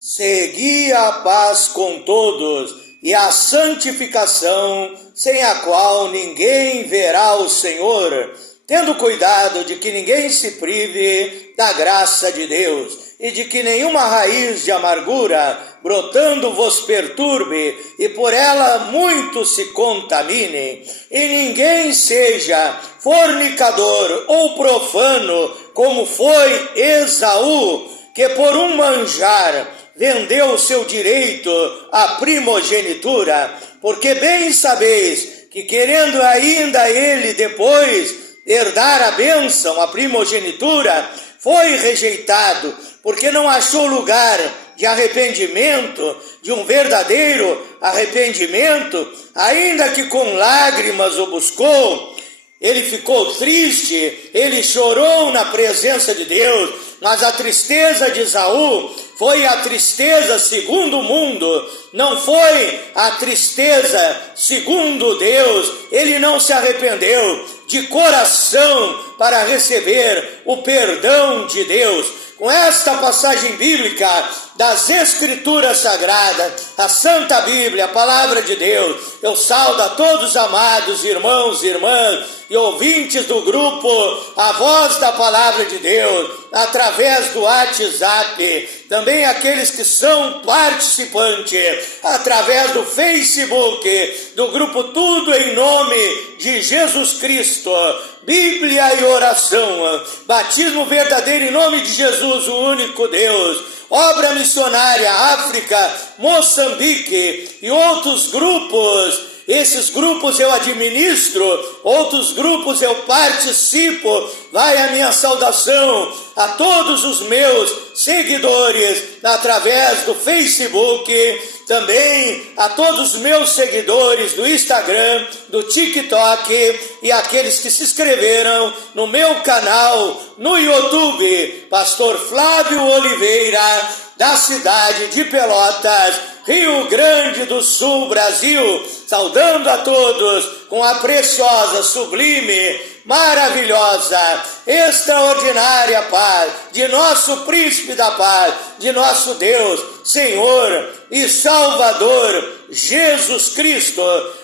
Segui a paz com todos e a santificação, sem a qual ninguém verá o Senhor, tendo cuidado de que ninguém se prive da graça de Deus e de que nenhuma raiz de amargura brotando vos perturbe e por ela muitos se contaminem, e ninguém seja fornicador ou profano, como foi Esaú, que por um manjar vendeu o seu direito à primogenitura, porque bem sabeis que querendo ainda ele depois herdar a bênção, a primogenitura, foi rejeitado, porque não achou lugar de arrependimento, de um verdadeiro arrependimento, ainda que com lágrimas o buscou. Ele ficou triste, ele chorou na presença de Deus, mas a tristeza de Esaú foi a tristeza segundo o mundo, não foi a tristeza segundo Deus. Ele não se arrependeu de coração para receber o perdão de Deus. Com esta passagem bíblica das Escrituras Sagradas, a Santa Bíblia, a Palavra de Deus, eu saudo a todos os amados irmãos e irmãs e ouvintes do grupo A Voz da Palavra de Deus, através do WhatsApp, também aqueles que são participantes, através do Facebook, do grupo Tudo em Nome de Jesus Cristo, Bíblia e oração, batismo verdadeiro em nome de Jesus, o único Deus, obra missionária, África, Moçambique e outros grupos. Esses grupos eu administro, outros grupos eu participo. Vai a minha saudação a todos os meus seguidores através do Facebook, também a todos os meus seguidores do Instagram, do TikTok e aqueles que se inscreveram no meu canal no YouTube, Pastor Flávio Oliveira, da cidade de Pelotas, Rio Grande do Sul, Brasil, saudando a todos com a preciosa, sublime, maravilhosa, extraordinária paz de nosso Príncipe da Paz, de nosso Deus, Senhor e Salvador, Jesus Cristo.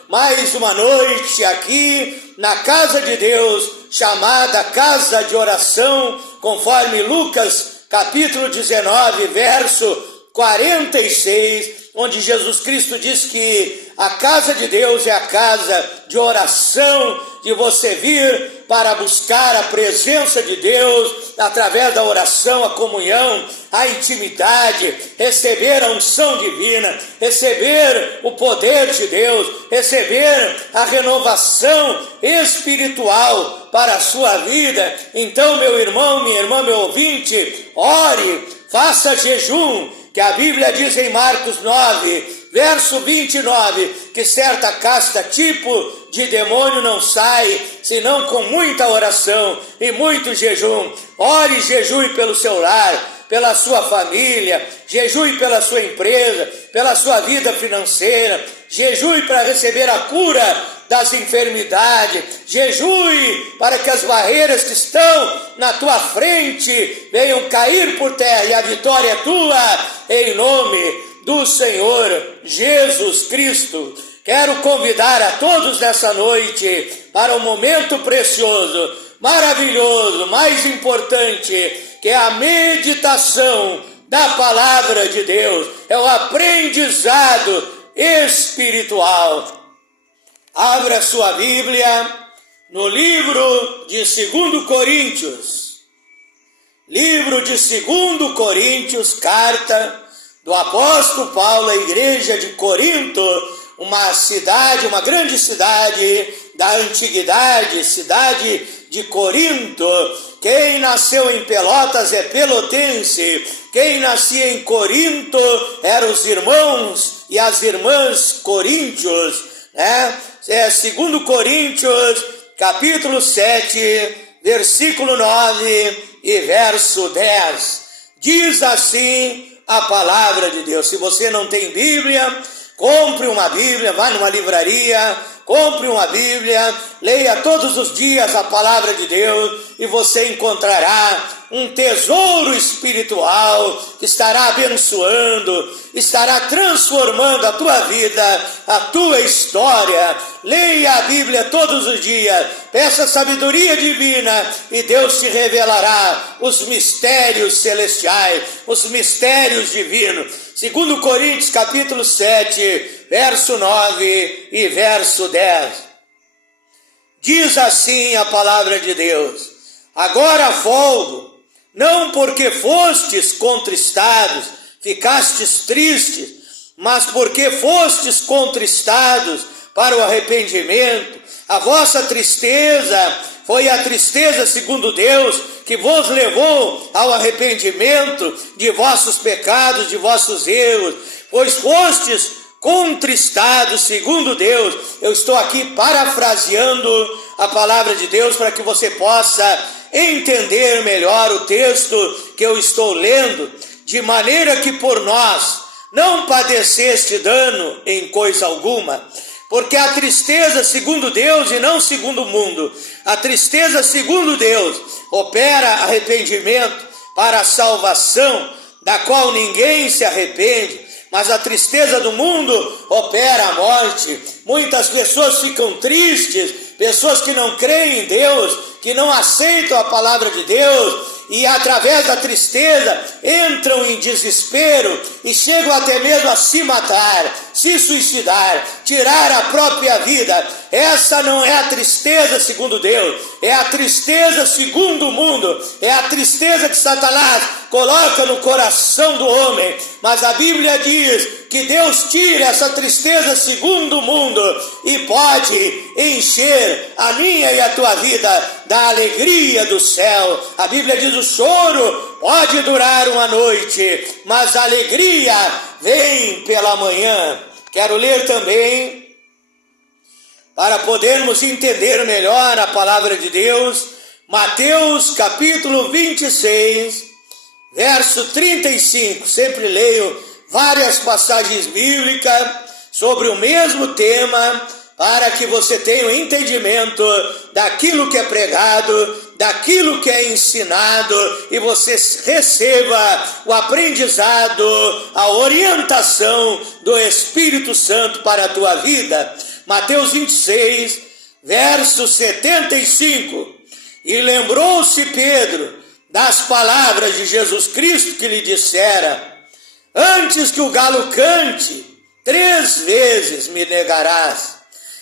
Mais uma noite aqui na casa de Deus, chamada Casa de Oração, conforme Lucas capítulo 19, verso 46, onde Jesus Cristo diz que a casa de Deus é a casa de oração, de você vir para buscar a presença de Deus através da oração, a comunhão, a intimidade, receber a unção divina, receber o poder de Deus, receber a renovação espiritual para a sua vida. Então, meu irmão, minha irmã, meu ouvinte, ore, faça jejum, que a Bíblia diz em Marcos 9, verso 29, que certa casta tipo de demônio não sai, senão com muita oração e muito jejum. Ore e jejue pelo seu lar, pela sua família, jejue pela sua empresa, pela sua vida financeira, jejue para receber a cura das enfermidades, jejue para que as barreiras que estão na tua frente venham cair por terra e a vitória é tua, em nome do Senhor Jesus Cristo. Quero convidar a todos nessa noite para um momento precioso, maravilhoso, mais importante, que é a meditação da Palavra de Deus, é o aprendizado espiritual. Abra sua Bíblia no livro de 2 Coríntios. Livro de 2 Coríntios, carta do apóstolo Paulo à igreja de Corinto, uma cidade, uma grande cidade da antiguidade, cidade de Corinto. Quem nasceu em Pelotas é pelotense, quem nascia em Corinto eram os irmãos e as irmãs coríntios, né? É 2 Coríntios, capítulo 7, versículo 9 e verso 10. Diz assim a palavra de Deus. Se você não tem Bíblia, compre uma Bíblia, vá numa livraria, compre uma Bíblia, leia todos os dias a palavra de Deus e você encontrará um tesouro espiritual que estará abençoando, estará transformando a tua vida, a tua história. Leia a Bíblia todos os dias, peça sabedoria divina e Deus te revelará os mistérios celestiais, os mistérios divinos. 2 Coríntios capítulo 7, verso 9 e verso 10. Diz assim a palavra de Deus: agora folgo, não porque fostes contristados, ficastes tristes, mas porque fostes contristados para o arrependimento. A vossa tristeza foi a tristeza segundo Deus, que vos levou ao arrependimento de vossos pecados, de vossos erros, pois fostes contristados segundo Deus. Eu estou aqui parafraseando a palavra de Deus para que você possa entender melhor o texto que eu estou lendo, de maneira que por nós não padeceste dano em coisa alguma. Porque a tristeza segundo Deus e não segundo o mundo, a tristeza segundo Deus opera arrependimento para a salvação, da qual ninguém se arrepende, mas a tristeza do mundo opera a morte. Muitas pessoas ficam tristes, pessoas que não creem em Deus, que não aceitam a palavra de Deus, e através da tristeza entram em desespero e chegam até mesmo a se matar, se suicidar, tirar a própria vida. Essa não é a tristeza segundo Deus, é a tristeza segundo o mundo, é a tristeza que Satanás coloca no coração do homem. Mas a Bíblia diz que Deus tira essa tristeza segundo o mundo e pode encher a minha e a tua vida da alegria do céu. A Bíblia diz: o choro pode durar uma noite, mas a alegria vem pela manhã. Quero ler também, para podermos entender melhor a palavra de Deus, Mateus capítulo 26, verso 35. Sempre leio várias passagens bíblicas sobre o mesmo tema, para que você tenha um entendimento daquilo que é pregado, daquilo que é ensinado, e você receba o aprendizado, a orientação do Espírito Santo para a tua vida. Mateus 26, verso 75. E lembrou-se Pedro das palavras de Jesus Cristo que lhe dissera: antes que o galo cante, 3 vezes me negarás.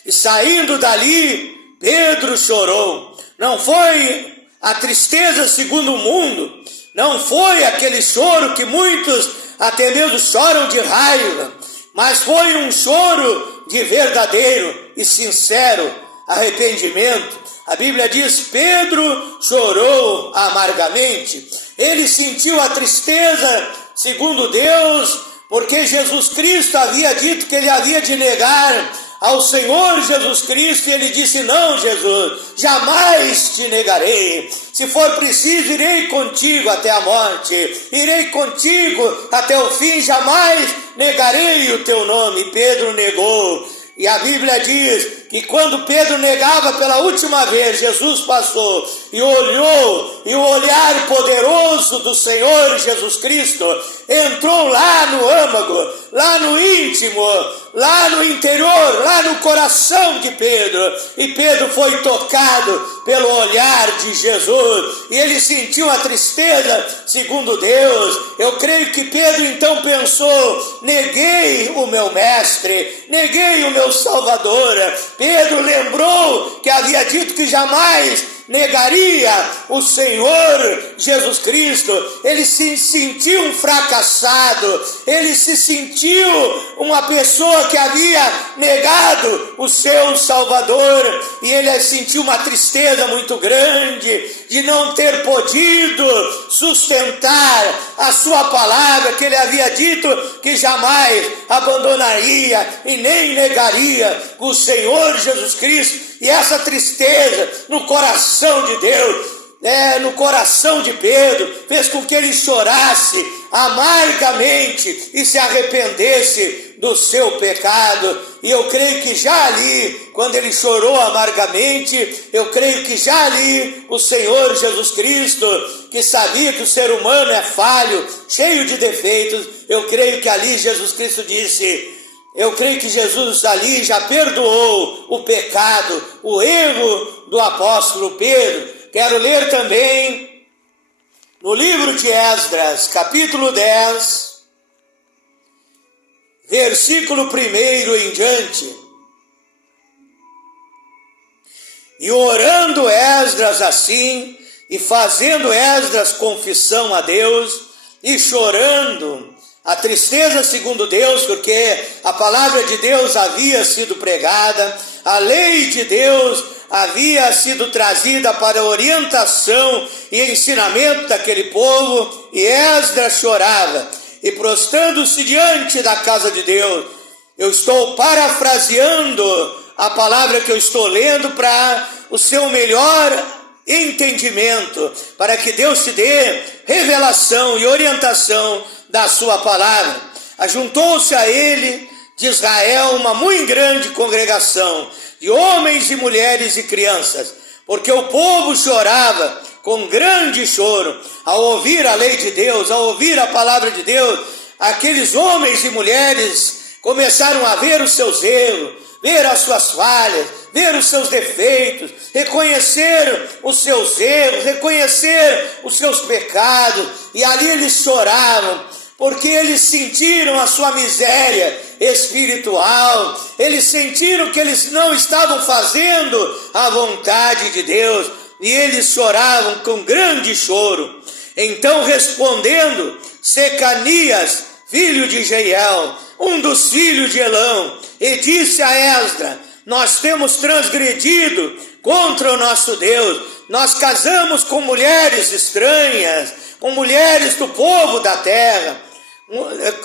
E saindo dali, Pedro chorou. Não foi a tristeza segundo o mundo, não foi aquele choro que muitos até mesmo choram de raiva, mas foi um choro de verdadeiro e sincero arrependimento. A Bíblia diz: Pedro chorou amargamente. Ele sentiu a tristeza segundo Deus, porque Jesus Cristo havia dito que ele havia de negar ao Senhor Jesus Cristo, e ele disse: não, Jesus, jamais te negarei. Se for preciso, irei contigo até a morte, irei contigo até o fim, jamais negarei o teu nome. Pedro negou. E a Bíblia diz que quando Pedro negava pela última vez, Jesus passou e olhou, e o olhar poderoso do Senhor Jesus Cristo entrou lá no âmago, lá no íntimo, lá no interior, lá no coração de Pedro. E Pedro foi tocado pelo olhar de Jesus, e ele sentiu a tristeza segundo Deus. Eu creio que Pedro então pensou: neguei o meu mestre, neguei o meu Salvador. Pedro lembrou que havia dito que jamais negaria o Senhor Jesus Cristo. Ele se sentiu um fracassado, ele se sentiu uma pessoa que havia negado o seu Salvador, e ele sentiu uma tristeza muito grande de não ter podido sustentar a sua palavra, que ele havia dito que jamais abandonaria e nem negaria o Senhor Jesus Cristo. E essa tristeza no coração de Deus, no coração de Pedro, fez com que ele chorasse amargamente e se arrependesse do seu pecado. E eu creio que já ali, quando ele chorou amargamente, eu creio que já ali o Senhor Jesus Cristo, que sabia que o ser humano é falho, cheio de defeitos, eu creio que ali Jesus Cristo disse, eu creio que Jesus ali já perdoou o pecado, o erro do apóstolo Pedro. Quero ler também no livro de Esdras, capítulo 10, versículo 1 em diante. E orando Esdras assim, e fazendo Esdras confissão a Deus, e chorando, a tristeza segundo Deus, porque a palavra de Deus havia sido pregada, a lei de Deus havia sido trazida para orientação e ensinamento daquele povo, e Esdras chorava, e prostrando-se diante da casa de Deus. Eu estou parafraseando a palavra que eu estou lendo para o seu melhor entendimento, para que Deus te dê revelação e orientação da sua palavra. Ajuntou-se a ele de Israel uma muito grande congregação de homens e mulheres e crianças, porque o povo chorava com grande choro ao ouvir a lei de Deus, ao ouvir a palavra de Deus. Aqueles homens e mulheres começaram a ver os seus erros, ver as suas falhas, ver os seus defeitos, reconhecer os seus erros, reconhecer os seus pecados, e ali eles choravam, porque eles sentiram a sua miséria espiritual, eles sentiram que eles não estavam fazendo a vontade de Deus, e eles choravam com grande choro. Então respondendo, Secanias, filho de Jeiel, um dos filhos de Elão, e disse a Esdras, nós temos transgredido contra o nosso Deus, nós casamos com mulheres estranhas, com mulheres do povo da terra,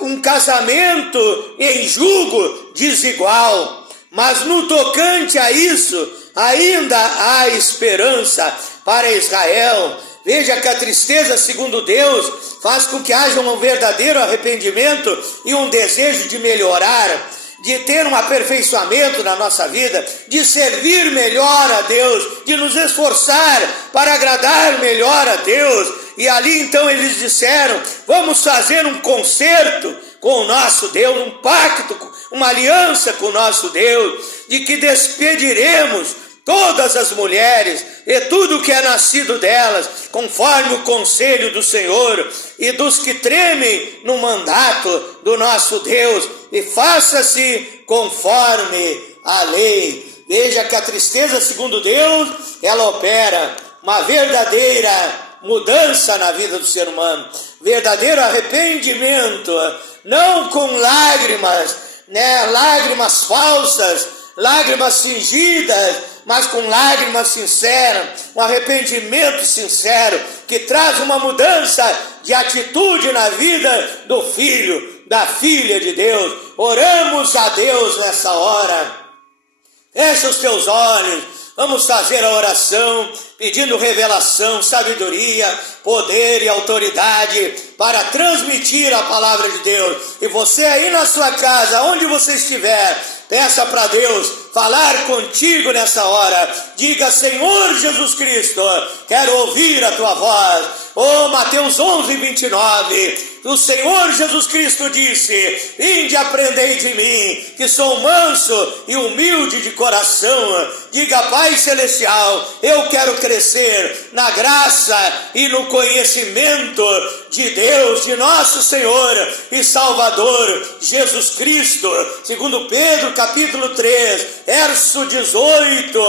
um casamento em jugo desigual, mas no tocante a isso, ainda há esperança para Israel. Veja que a tristeza, segundo Deus, faz com que haja um verdadeiro arrependimento e um desejo de melhorar, de ter um aperfeiçoamento na nossa vida, de servir melhor a Deus, de nos esforçar para agradar melhor a Deus. E ali então eles disseram, vamos fazer um concerto com o nosso Deus, um pacto, uma aliança com o nosso Deus, de que despediremos todas as mulheres e tudo que é nascido delas, conforme o conselho do Senhor e dos que tremem no mandato do nosso Deus, e faça-se conforme a lei. Veja que a tristeza, segundo Deus, ela opera uma verdadeira mudança na vida do ser humano, verdadeiro arrependimento, não com lágrimas, lágrimas falsas, lágrimas fingidas, mas com lágrimas sinceras, um arrependimento sincero, que traz uma mudança de atitude na vida do filho, da filha de Deus. Oramos a Deus nessa hora. Fecha os teus olhos, vamos fazer a oração, pedindo revelação, sabedoria, poder e autoridade para transmitir a palavra de Deus. E você aí na sua casa, onde você estiver, peça para Deus falar contigo nessa hora. Diga, Senhor Jesus Cristo, quero ouvir a tua voz. Mateus 11:29, o Senhor Jesus Cristo disse, vinde e aprendei de mim, que sou manso e humilde de coração. Diga, Pai Celestial, eu quero crescer na graça e no conhecimento de Deus, de nosso Senhor e Salvador Jesus Cristo. Segundo Pedro capítulo 3, verso 18.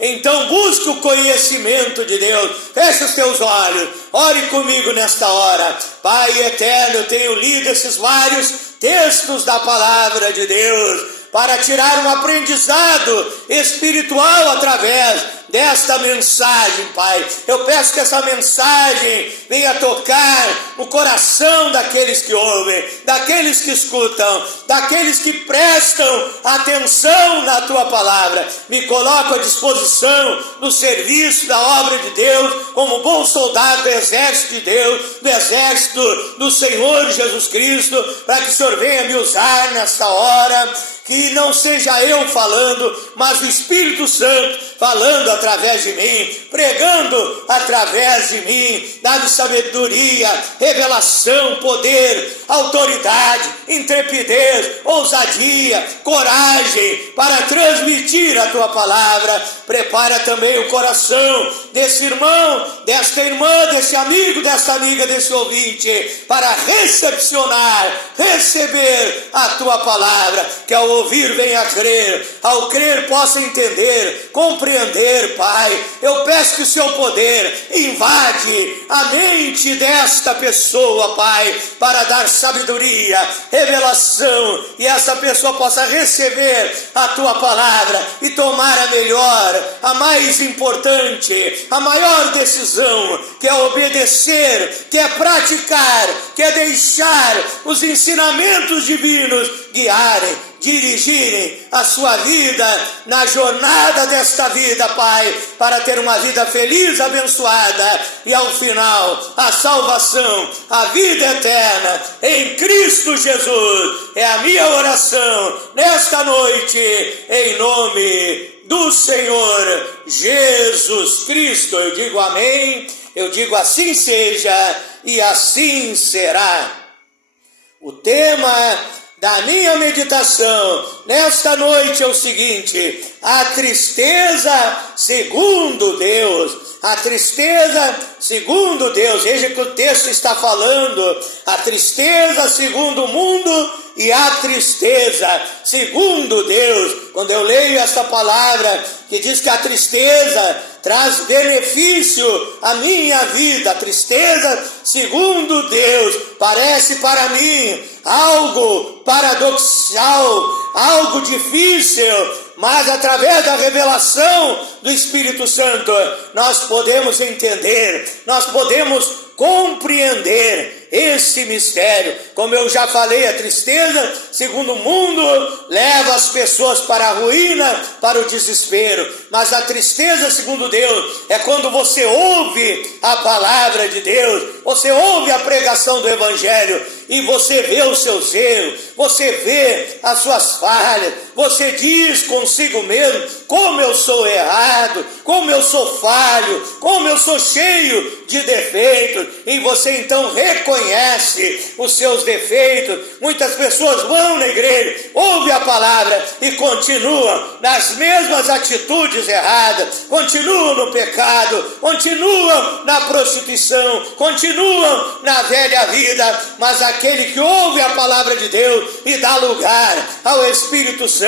Então busque o conhecimento de Deus. Feche os teus olhos, ore comigo nesta hora. Pai eterno, eu tenho lido esses vários textos da palavra de Deus para tirar um aprendizado espiritual através desta mensagem, Pai. Eu peço que essa mensagem venha tocar no coração daqueles que ouvem, daqueles que escutam, daqueles que prestam atenção na Tua palavra. Me coloco à disposição do serviço da obra de Deus, como bom soldado do exército de Deus, do exército do Senhor Jesus Cristo, para que o Senhor venha me usar nesta hora. Que não seja eu falando, mas o Espírito Santo falando através de mim, pregando através de mim, dando sabedoria, revelação, poder, autoridade, intrepidez, ousadia, coragem para transmitir a Tua palavra. Prepara também o coração desse irmão, desta irmã, desse amigo, desta amiga, desse ouvinte, para receber a Tua palavra, que ao ouvir venha a crer, ao crer possa entender, compreender, Pai. Eu peço que o Seu poder invade a mente desta pessoa, Pai, para dar sabedoria, revelação, e essa pessoa possa receber a Tua palavra e tomar a melhor, a mais importante, a maior decisão, que é obedecer, que é praticar, que é deixar os ensinamentos divinos guiarem, dirigirem a sua vida na jornada desta vida, Pai, para ter uma vida feliz, abençoada, e ao final a salvação, a vida eterna em Cristo Jesus. É a minha oração nesta noite, em nome do Senhor Jesus Cristo. Eu digo amém, eu digo assim seja e assim será. O tema da minha meditação nesta noite é o seguinte: a tristeza segundo Deus. A tristeza segundo Deus. Veja que o texto está falando a tristeza segundo o mundo e a tristeza segundo Deus. Quando eu leio esta palavra que diz que a tristeza traz benefício à minha vida, a tristeza segundo Deus parece para mim algo paradoxal, algo difícil, mas através da revelação do Espírito Santo nós podemos entender, nós podemos compreender esse mistério. Como eu já falei, a tristeza segundo o mundo leva as pessoas para a ruína, para o desespero, mas a tristeza segundo Deus é quando você ouve a palavra de Deus, você ouve a pregação do Evangelho e você vê os seus erros, você vê as suas falhas, você diz consigo mesmo: como eu sou errado, como eu sou falho, como eu sou cheio de defeitos, e você então reconhece os seus defeitos. Muitas pessoas vão na igreja, ouvem a palavra e continuam nas mesmas atitudes erradas, continuam no pecado, continuam na prostituição, continuam na velha vida, mas aquele que ouve a palavra de Deus e dá lugar ao Espírito Santo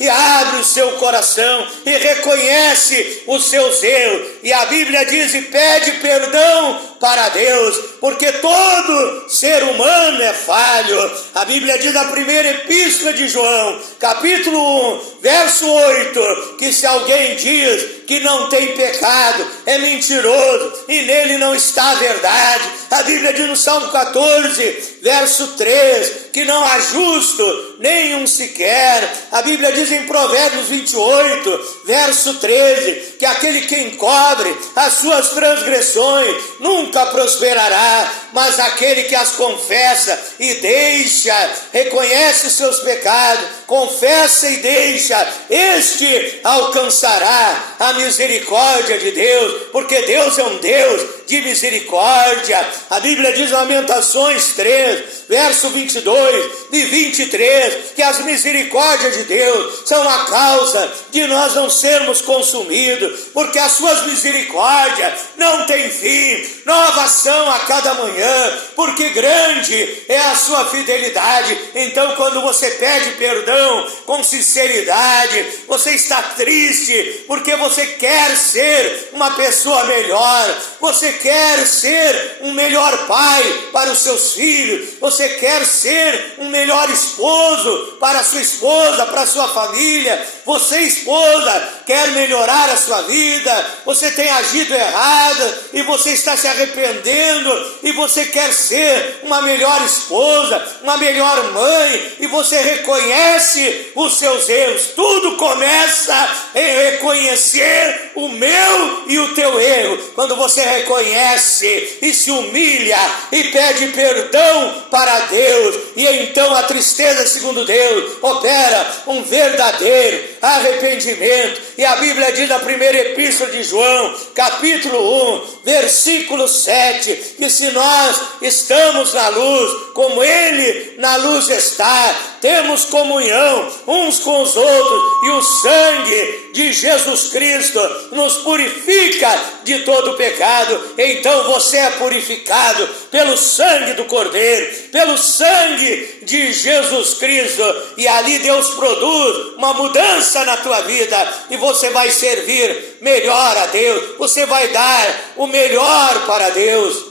e abre o seu coração e reconhece os seus erros, e a Bíblia diz: e pede perdão para Deus, porque todo ser humano é falho. A Bíblia diz na primeira epístola de João, capítulo 1, verso 8, que se alguém diz que não tem pecado, é mentiroso e nele não está a verdade. A Bíblia diz no Salmo 14, verso 3, que não há justo nenhum sequer. A Bíblia diz em Provérbios 28, verso 13, que aquele que encobre as suas transgressões nunca prosperará, mas aquele que as confessa e deixa, reconhece os seus pecados, confessa e deixa, este alcançará a misericórdia de Deus, porque Deus é um Deus de misericórdia. A Bíblia diz em Lamentações 3, verso 22 e 23, que as misericórdias de Deus são a causa de nós não sermos consumidos, porque as suas misericórdias não têm fim, novas são a cada manhã, porque grande é a sua fidelidade. Então, quando você pede perdão com sinceridade, você está triste porque você quer ser uma pessoa melhor, você quer ser um melhor pai para os seus filhos, você quer ser ser um melhor esposo para sua esposa, para sua família. Você, esposa, quer melhorar a sua vida, você tem agido errado e você está se arrependendo e você quer ser uma melhor esposa, uma melhor mãe, e você reconhece os seus erros. Tudo começa em reconhecer o meu e o teu erro. Quando você reconhece e se humilha e pede perdão para Deus, e então a tristeza, segundo Deus, opera um verdadeiro arrependimento. E a Bíblia diz na primeira epístola de João, capítulo 1, versículo 7, que se nós estamos na luz, como Ele na luz está, temos comunhão uns com os outros, e o sangue de Jesus Cristo nos purifica de todo pecado. Então você é purificado pelo sangue do Cordeiro, pelo sangue de Jesus Cristo, e ali Deus produz uma mudança na tua vida, e você vai servir melhor a Deus, você vai dar o melhor para Deus.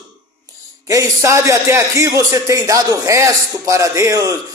Quem sabe até aqui você tem dado o resto para Deus,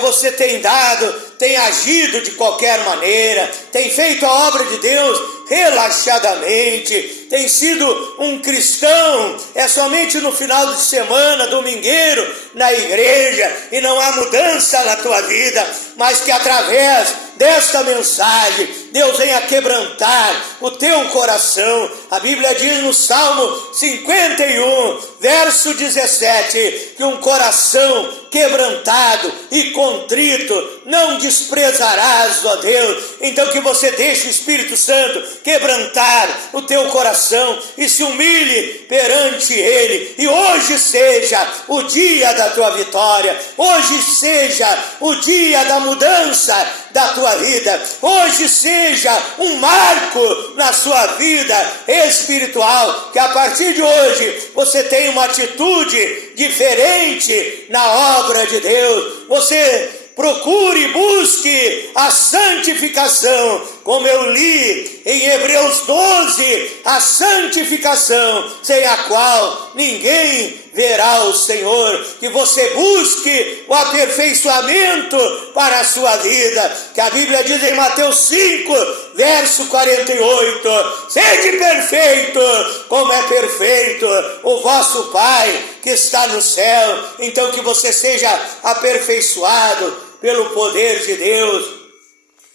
você tem agido de qualquer maneira, tem feito a obra de Deus relaxadamente, tem sido um cristão, somente no final de semana, domingueiro, na igreja, e não há mudança na tua vida, mas que através desta mensagem Deus venha quebrantar o teu coração. A Bíblia diz no Salmo 51, verso 17, que um coração quebrantado e contrito não desprezarás, ó Deus. Então que você deixe o Espírito Santo quebrantar o teu coração e se humilhe perante Ele, e hoje seja o dia da tua vitória, hoje seja o dia da mudança da tua vida, hoje seja um marco na sua vida espiritual, que a partir de hoje você tenha uma atitude diferente na obra de Deus. Você procure e busque a santificação, como eu li em Hebreus 12, a santificação sem a qual ninguém verá o Senhor. Que você busque o aperfeiçoamento para a sua vida, que a Bíblia diz em Mateus 5, verso 48, sede perfeito, como é perfeito o vosso Pai que está no céu. Então que você seja aperfeiçoado pelo poder de Deus.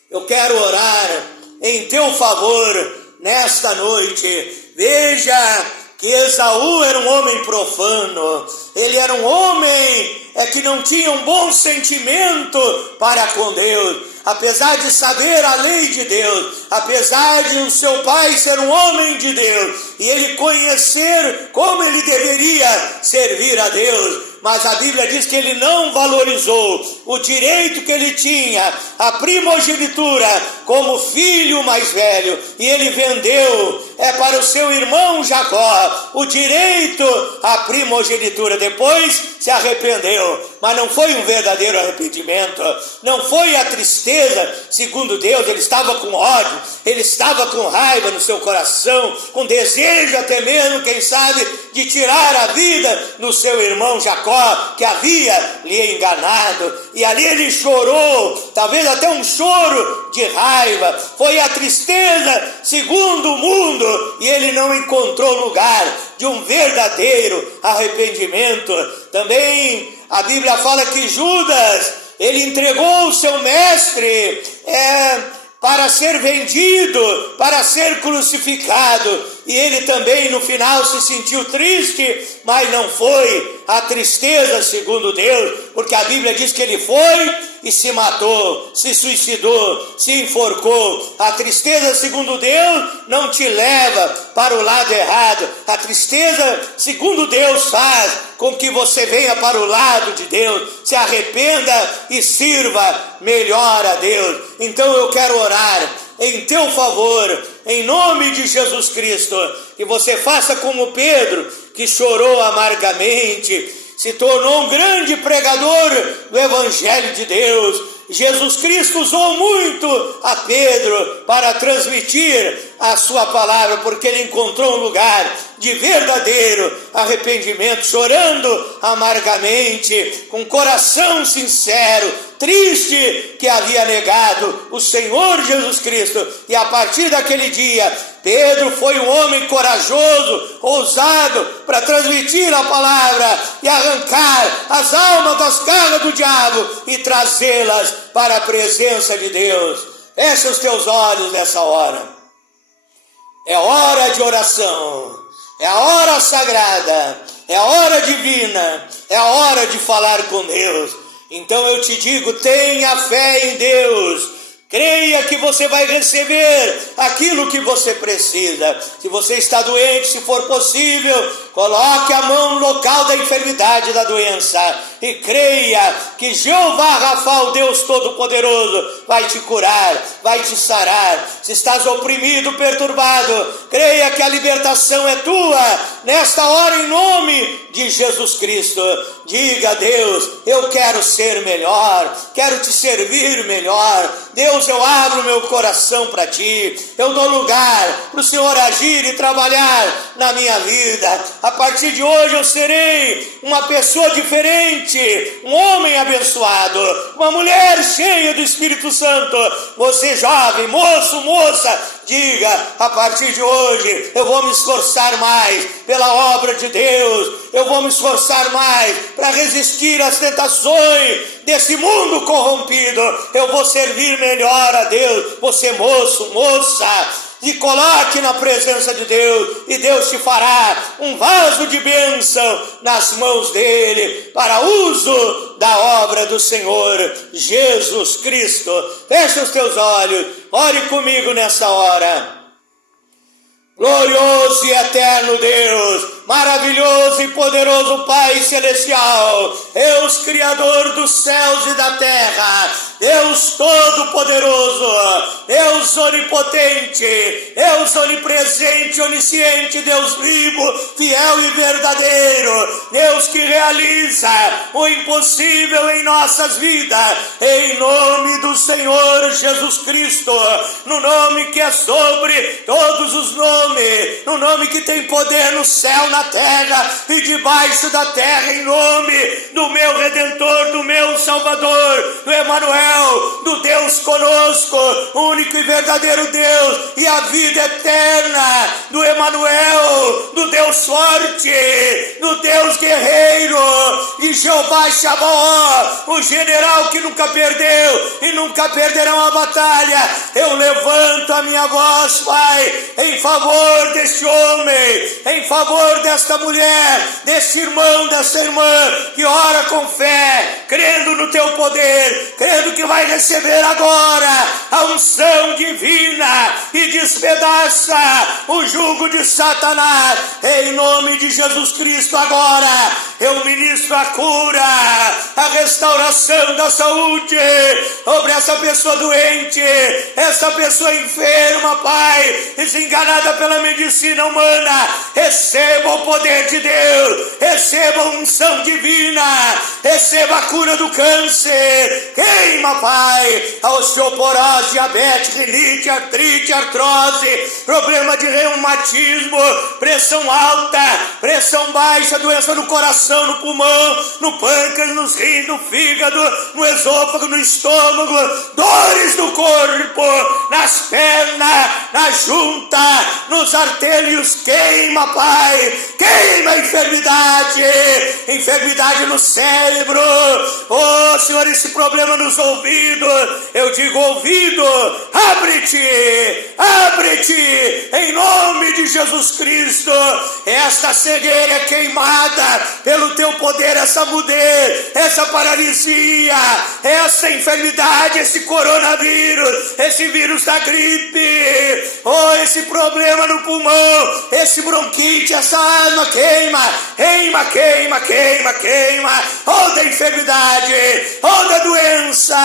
Eu quero orar em teu favor nesta noite. Veja que Esaú era um homem profano, ele era um homem que não tinha um bom sentimento para com Deus, apesar de saber a lei de Deus, apesar de o seu pai ser um homem de Deus, e ele conhecer como ele deveria servir a Deus, mas a Bíblia diz que ele não valorizou o direito que ele tinha, a primogenitura, como filho mais velho, e ele vendeu para o seu irmão Jacó o direito à primogenitura. Depois se arrependeu, mas não foi um verdadeiro arrependimento, não foi a tristeza, segundo Deus. Ele estava com ódio, ele estava com raiva no seu coração, com desejo até mesmo, quem sabe, de tirar a vida do seu irmão Jacó, que havia lhe enganado, e ali ele chorou, talvez até um choro de raiva, foi a tristeza segundo o mundo, e ele não encontrou lugar de um verdadeiro arrependimento. Também a Bíblia fala que Judas, ele entregou o seu mestre para ser vendido, para ser crucificado, e ele também no final se sentiu triste, mas não foi a tristeza segundo Deus, porque a Bíblia diz que ele foi e se matou, se suicidou, se enforcou. A tristeza segundo Deus não te leva para o lado errado. A tristeza segundo Deus faz com que você venha para o lado de Deus, se arrependa e sirva melhor a Deus. Então eu quero orar em teu favor, em nome de Jesus Cristo, que você faça como Pedro, que chorou amargamente, se tornou um grande pregador do Evangelho de Deus, Jesus Cristo usou muito a Pedro para transmitir a sua palavra, porque ele encontrou um lugar de verdadeiro arrependimento, chorando amargamente, com coração sincero, triste que havia negado o Senhor Jesus Cristo. E a partir daquele dia, Pedro foi um homem corajoso, ousado, para transmitir a palavra e arrancar as almas das garras do diabo e trazê-las para a presença de Deus. Feche os teus olhos nessa hora. É hora de oração, é a hora sagrada, é a hora divina, é a hora de falar com Deus. Então eu te digo, tenha fé em Deus, creia que você vai receber aquilo que você precisa. Se você está doente, se for possível, coloque a mão no local da enfermidade, da doença, e creia que Jeová Rafa, o Deus Todo-Poderoso, vai te curar, vai te sarar. Se estás oprimido, perturbado, creia que a libertação é tua, nesta hora, em nome de Jesus Cristo. Diga a Deus, eu quero ser melhor, quero te servir melhor. Deus, eu abro meu coração para ti, eu dou lugar para o Senhor agir e trabalhar na minha vida. A partir de hoje eu serei uma pessoa diferente, um homem abençoado, uma mulher cheia do Espírito Santo. Você jovem, moço, moça, diga, a partir de hoje eu vou me esforçar mais pela obra de Deus, eu vou me esforçar mais para resistir às tentações desse mundo corrompido, eu vou servir melhor a Deus. Você, moço, moça, e coloque na presença de Deus, e Deus te fará um vaso de bênção nas mãos dele, para uso da obra do Senhor Jesus Cristo. Feche os teus olhos, ore comigo nessa hora. Glorioso e eterno Deus, maravilhoso e poderoso Pai Celestial, Deus Criador dos céus e da terra, Deus Todo-Poderoso, Deus Onipotente, Deus Onipresente, Onisciente, Deus vivo, fiel e verdadeiro, Deus que realiza o impossível em nossas vidas, em nome do Senhor Jesus Cristo, no nome que é sobre todos os nomes, no nome que tem poder no céu, na terra e debaixo da terra, em nome do meu Redentor, do meu Salvador, do Emanuel, do Deus conosco, único e verdadeiro Deus, e a vida eterna, do Emanuel, do Deus forte, do Deus guerreiro, de Jeová Shabaoth, o general que nunca perdeu e nunca perderá uma batalha. Eu levanto a minha voz, Pai, em favor deste homem, em favor desta mulher, deste irmão, desta irmã, que ora com fé, crendo no teu poder, crendo que vai receber agora a unção divina e despedaça o jugo de Satanás, em nome de Jesus Cristo. Agora eu ministro a cura, a restauração da saúde sobre essa pessoa doente, essa pessoa enferma, Pai, desenganada pela medicina humana. Receba o poder de Deus, receba a unção divina, receba a cura do câncer. Queima, Pai, a osteoporose, diabetes, rinite, artrite, artrose, problema de reumatismo, pressão alta, pressão baixa, doença no coração, no pulmão, no pâncreas, nos rins, no fígado, no esôfago, no estômago, dores no corpo, nas pernas, na junta, nos artérios. Queima, Pai, queima a enfermidade, enfermidade no cérebro. Oh, Senhor, esse problema nos ouvidos, eu digo ouvido, abre-te, abre-te, em nome de Jesus Cristo. Esta cegueira é queimada pelo teu poder, essa mudez, essa paralisia, essa enfermidade, esse coronavírus, esse vírus da gripe, oh, esse problema no pulmão, esse bronquite, essa asma, queima, queima, queima, queima, queima, toda enfermidade, toda doença,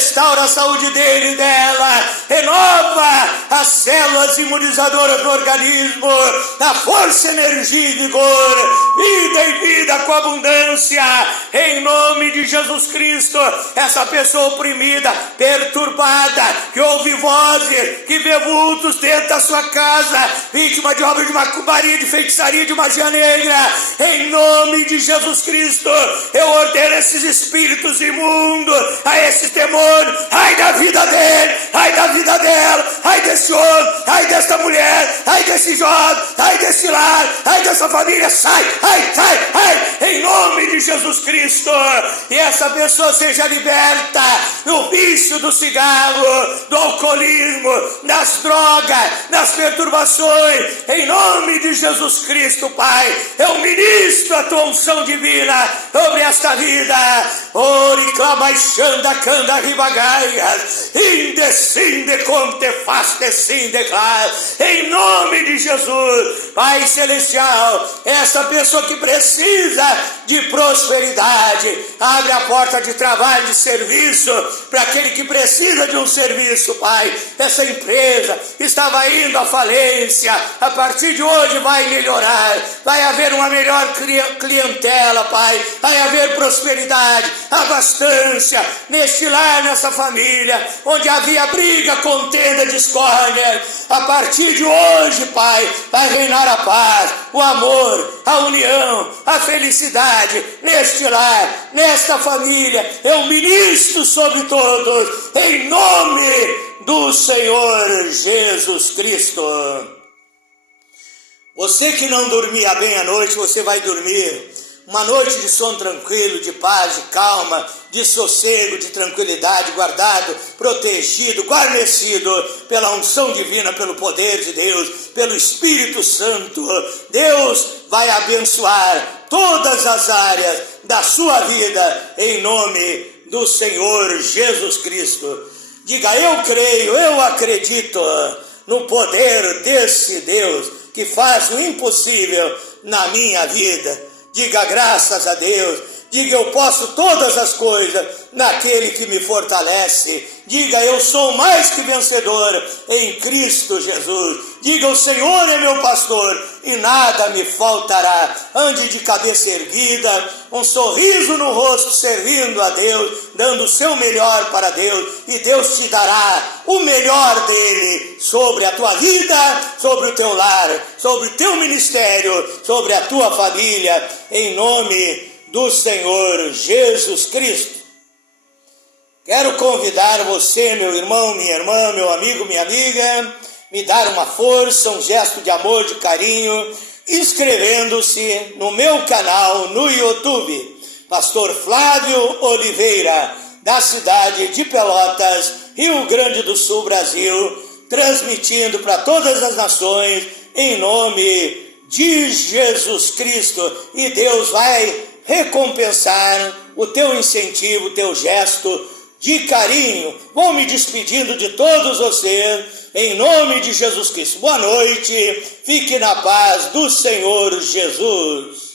restaura a saúde dele e dela, renova as células imunizadoras do organismo, a força, energia e vigor, vida e vida com abundância, em nome de Jesus Cristo. Essa pessoa oprimida, perturbada, que ouve vozes, que vê vultos dentro da sua casa, vítima de obra de macumbaria, de feitiçaria, de magia negra, em nome de Jesus Cristo, eu ordeno esses espíritos imundos, a esse demônio, ai da vida dele, ai da vida dela, ai desse homem, ai desta mulher, ai desse jovem, ai desse lar, ai dessa família, sai, em nome de Jesus Cristo, e essa pessoa seja liberta do vício do cigarro, do alcoolismo, das drogas, das perturbações, em nome de Jesus Cristo, Pai, eu ministro a tua unção divina sobre esta vida, ori clamaixanda canda ribagaias, indecinde conte faste sim declara, em nome de Jesus, Pai Celestial, essa pessoa que precisa de prosperidade, abre a porta de trabalho, de serviço, para aquele que precisa de um serviço, Pai. Essa empresa estava indo à falência, a partir de hoje vai melhorar, vai haver uma melhor clientela, Pai, vai haver prosperidade, abastança, neste lar, nessa família, onde havia briga, contenda, discórdia, a partir de hoje, Pai, vai reinar a paz, o amor, a união, a felicidade, neste lar, nesta família, eu ministro sobre todos, em nome do Senhor Jesus Cristo. Você que não dormia bem à noite, você vai dormir uma noite de sono tranquilo, de paz, de calma, de sossego, de tranquilidade, guardado, protegido, guarnecido pela unção divina, pelo poder de Deus, pelo Espírito Santo. Deus vai abençoar todas as áreas da sua vida, em nome do Senhor Jesus Cristo. Diga, eu creio, eu acredito no poder desse Deus que faz o impossível na minha vida. Diga graças a Deus, diga eu posso todas as coisas naquele que me fortalece. Diga eu sou mais que vencedor em Cristo Jesus. Diga o Senhor é meu pastor e nada me faltará. Ande de cabeça erguida, um sorriso no rosto, servindo a Deus, dando o seu melhor para Deus, e Deus te dará o melhor dele sobre a tua vida, sobre o teu lar, sobre o teu ministério, sobre a tua família, em nome do Senhor Jesus Cristo. Quero convidar você, meu irmão, minha irmã, meu amigo, minha amiga, me dar uma força, um gesto de amor, de carinho, inscrevendo-se no meu canal no YouTube, Pastor Flávio Oliveira, da cidade de Pelotas, Rio Grande do Sul, Brasil, transmitindo para todas as nações, em nome de Jesus Cristo, e Deus vai recompensar o teu incentivo, o teu gesto de carinho. Vou me despedindo de todos vocês, em nome de Jesus Cristo. Boa noite, fique na paz do Senhor Jesus.